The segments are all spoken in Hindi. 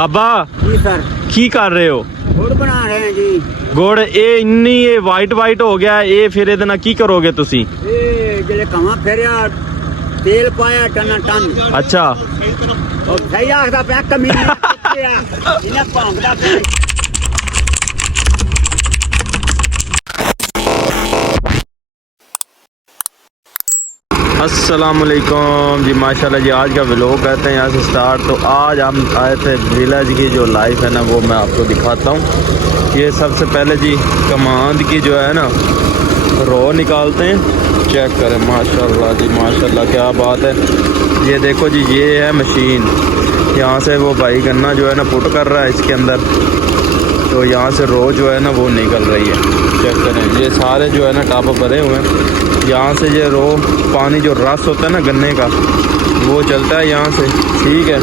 बाबा जी सर की कर रहे हो? गुड़ बना रहे हैं जी। गुड़ ये इन्नी ये वाइट वाइट हो गया ये फिर ਇਹਦੇ ਨਾਲ ਕੀ ਕਰੋਗੇ ਤੁਸੀਂ? ਇਹ ਜਿਹੜੇ ਕਮਾ ਫੇਰਿਆ ਤੇਲ ਪਾਇਆ ਟਨ ਟਨ। अच्छा ਉਹ ਸਹੀ ਆਖਦਾ ਪਿਆ ਕਮੀਨਾ ਕਿੱਥੇ ਆ ਇਹਨਾਂ ਭੌਂਕਦਾ ਪਿਆ। अस्सलामुअलैकुम जी, माशाल्लाह जी। आज का व्लॉग करते हैं यहाँ से स्टार्ट। तो आज हम आए थे विलेज की जो लाइफ है ना वो मैं आपको दिखाता हूँ। ये सबसे पहले जी कमांड की जो है ना रो निकालते हैं। चेक करें माशाल्लाह जी, माशाल्लाह क्या बात है। ये देखो जी, ये है मशीन। यहाँ से वो भाई गन्ना जो है ना पुट कर रहा है इसके अंदर। तो यहाँ से रो जो है ना वो निकल रही है। चेक करें, ये सारे जो है ना टब भरे हुए हैं। यहाँ से ये रो पानी जो रस होता है ना गन्ने का वो चलता है यहाँ से, ठीक है।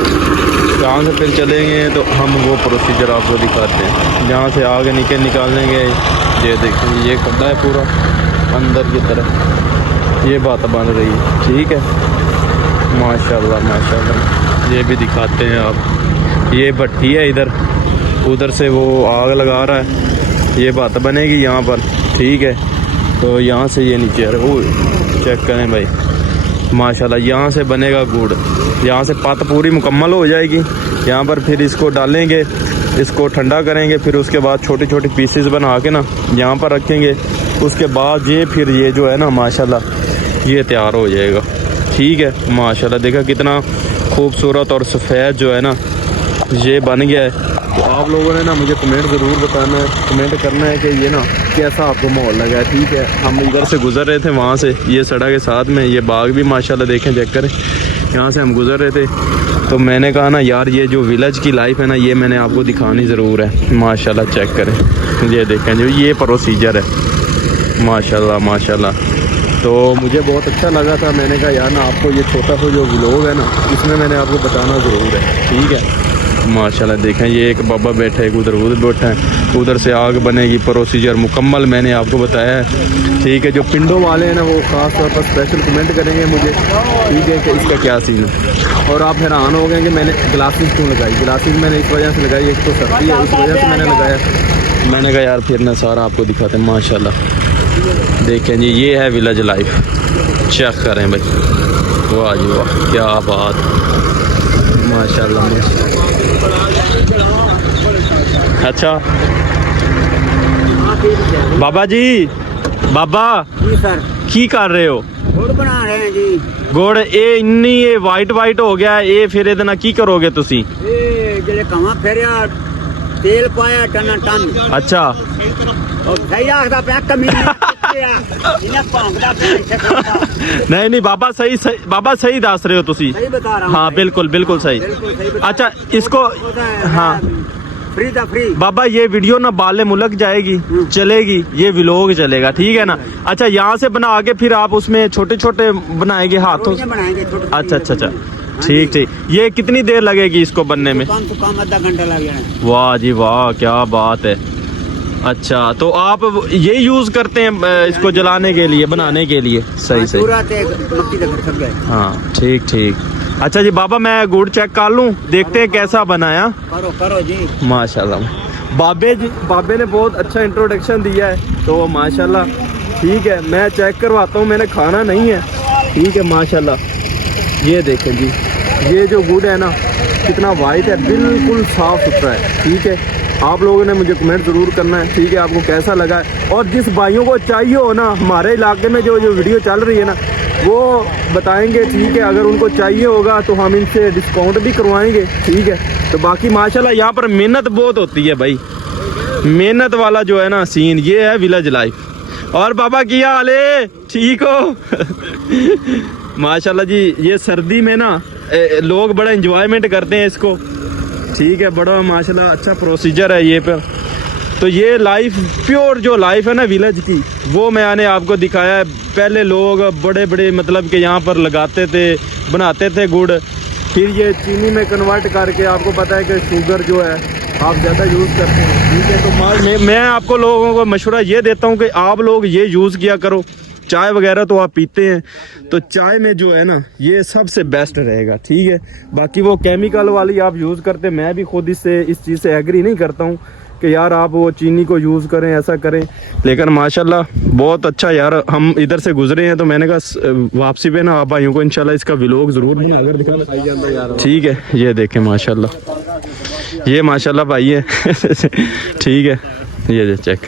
यहाँ से फिर चलेंगे तो हम वो प्रोसीजर आपको दिखाते हैं। यहाँ से आगे निकालेंगे। ये देखिए ये खड्डा है पूरा अंदर की तरफ, ये बात बन रही है, ठीक है। माशाल्लाह माशाल्लाह। ये भी दिखाते हैं आप। ये भट्टी है इधर, उधर से वो आग लगा रहा है। ये बात बनेगी यहाँ पर, ठीक है। तो यहाँ से ये नीचे चेक करें भाई माशाल्लाह। यहाँ से बनेगा गुड़। यहाँ से पत पूरी मुकम्मल हो जाएगी। यहाँ पर फिर इसको डालेंगे, इसको ठंडा करेंगे। फिर उसके बाद छोटी छोटी पीसेस बना के ना यहाँ पर रखेंगे। उसके बाद ये फिर ये जो है ना माशाल्लाह ये तैयार हो जाएगा, ठीक है। माशाल्लाह देखा कितना खूबसूरत और सफ़ेद जो है ना ये बन गया है। तो आप लोगों ने ना मुझे कमेंट ज़रूर बताना है, कमेंट करना है कि ये ना कैसा आपको माहौल लगा है, ठीक है। हम इधर से गुज़र रहे थे, वहाँ से ये सड़क के साथ में ये बाग भी माशाल्लाह देखें चेक करें। यहाँ से हम गुज़र रहे थे तो मैंने कहा ना यार ये जो विलेज की लाइफ है ना ये मैंने आपको दिखानी ज़रूर है। माशाल्लाह चेक करें, ये देखें जो ये प्रोसीजर है माशाल्लाह माशाल्लाह। तो मुझे बहुत अच्छा लगा था। मैंने कहा यार ना आपको ये छोटा सा जो व्लॉग है ना इसमें मैंने आपको बताना ज़रूर है, ठीक है। माशाल्लाह देखें ये एक बाबा बैठा है, उधर बैठा है, उधर से आग बनेगी। प्रोसीजर मुकम्मल मैंने आपको बताया है, ठीक है। जो पिंडों वाले हैं ना वो ख़ास तौर पर स्पेशल कमेंट करेंगे मुझे, ठीक है, कि इसका क्या सीन है। और आप हैरान हो गए कि मैंने ग्लासेस क्यों लगाई। ग्लासेस मैंने इस वजह से लगाई, एक तो सर्दी है उस वजह से मैंने लगाया। मैंने कहा यार फिर ना सारा आपको दिखाते हैं। माशाल्लाह देखें जी ये है विलेज लाइफ, चेक करें भाई, वाह जी वाह क्या बात, माशाल्लाह। अच्छा बाबा जी, बाबा जी सर की कर रहे हो? गुड़ बना रहे हैं जी। गुड़ ये इन्नी ये वाइट वाइट हो गया ये फिर ਇਹਦੇ ਨਾਲ ਕੀ ਕਰੋਗੇ ਤੁਸੀਂ? ਇਹ ਜਿਹੜੇ ਕਮਾ ਫੇਰਿਆ ਤੇਲ ਪਾਇਆ ਟਨ ਟਨ। अच्छा ਉਹ ਸਹੀ ਆਖਦਾ ਪਿਆ ਕਮੀਨਾ ਕਿੱਥੇ ਆ ਇਹਨਾਂ ਭੌਂਕਦਾ ਪਿਆ ਇੱਥੇ ਖੜਦਾ। नहीं नहीं बाबा सही सही, बाबा सही दस रहे हो तुसी। सही बता रहा हूँ। हाँ बिल्कुल बिल्कुल सही। बिल्कुल सही बता। अच्छा इसको हाँ फ्री था फ्री। बाबा ये वीडियो ना बाले मुल्क जाएगी, चलेगी, ये व्लॉग चलेगा, ठीक है ना। अच्छा यहाँ से बना के फिर आप उसमें छोटे छोटे बनाएंगे हाथों से? बनाएंगे छोटे। अच्छा अच्छा अच्छा ठीक ठीक। ये कितनी देर लगेगी इसको बनने में? कम से कम आधा घंटा लग जाए। वाह जी वाह क्या बात है। अच्छा तो आप ये यूज करते हैं इसको जलाने के लिए, बनाने के लिए? सही सही। हाँ ठीक ठीक। अच्छा जी बाबा मैं गुड़ चेक कर लूँ, देखते हैं कैसा बनाया। करो करो जी। माशाल्लाह बाबे ने बहुत अच्छा इंट्रोडक्शन दिया है, तो माशाल्लाह ठीक है। मैं चेक करवाता हूँ, मैंने खाना नहीं है, ठीक है। माशाल्लाह ये देखें जी ये जो गुड़ है ना कितना वाइट है, बिल्कुल साफ़ सुथरा है, ठीक है। आप लोगों ने मुझे कमेंट ज़रूर करना है, ठीक है, आपको कैसा लगा है। और जिस भाइयों को चाहिए हो ना हमारे इलाके में जो वीडियो चल रही है ना वो बताएंगे, ठीक है। अगर उनको चाहिए होगा तो हम इनसे डिस्काउंट भी करवाएंगे, ठीक है। तो बाकी माशाल्लाह यहाँ पर मेहनत बहुत होती है भाई, मेहनत वाला जो है ना सीन ये है विलेज लाइफ। और बाबा क्या हाल है, ठीक हो? माशाल्लाह जी ये सर्दी में ना लोग बड़ा एंजॉयमेंट करते हैं इसको, ठीक है। बड़ा माशाल्लाह अच्छा प्रोसीजर है ये पर। तो ये लाइफ प्योर जो लाइफ है ना विलेज की वो मैंने आपको दिखाया है। पहले लोग बड़े बड़े मतलब कि यहाँ पर लगाते थे, बनाते थे गुड़, फिर ये चीनी में कन्वर्ट करके आपको पता है कि शुगर जो है आप ज़्यादा यूज़ करते हैं, ठीक है। तो मैं आपको लोगों को मशवरा ये देता हूँ कि आप लोग ये यूज़ किया करो, चाय वगैरह तो आप पीते हैं, तो चाय में जो है ना ये सबसे बेस्ट रहेगा, ठीक है। बाकी वो केमिकल वाली आप यूज़ करते, मैं भी खुद इससे इस चीज़ से एग्री नहीं करता हूँ कि यार आप वो चीनी को यूज़ करें, ऐसा करें। लेकिन माशाल्लाह बहुत अच्छा यार, हम इधर से गुजरे हैं तो मैंने कहा वापसी पे ना आप भाइयों को इंशाल्लाह इसका व्लॉग ज़रूर बना अगर दिखा, ठीक है। ये देखें माशाल्लाह, ये माशाल्लाह भाई है ठीक है, ये चेक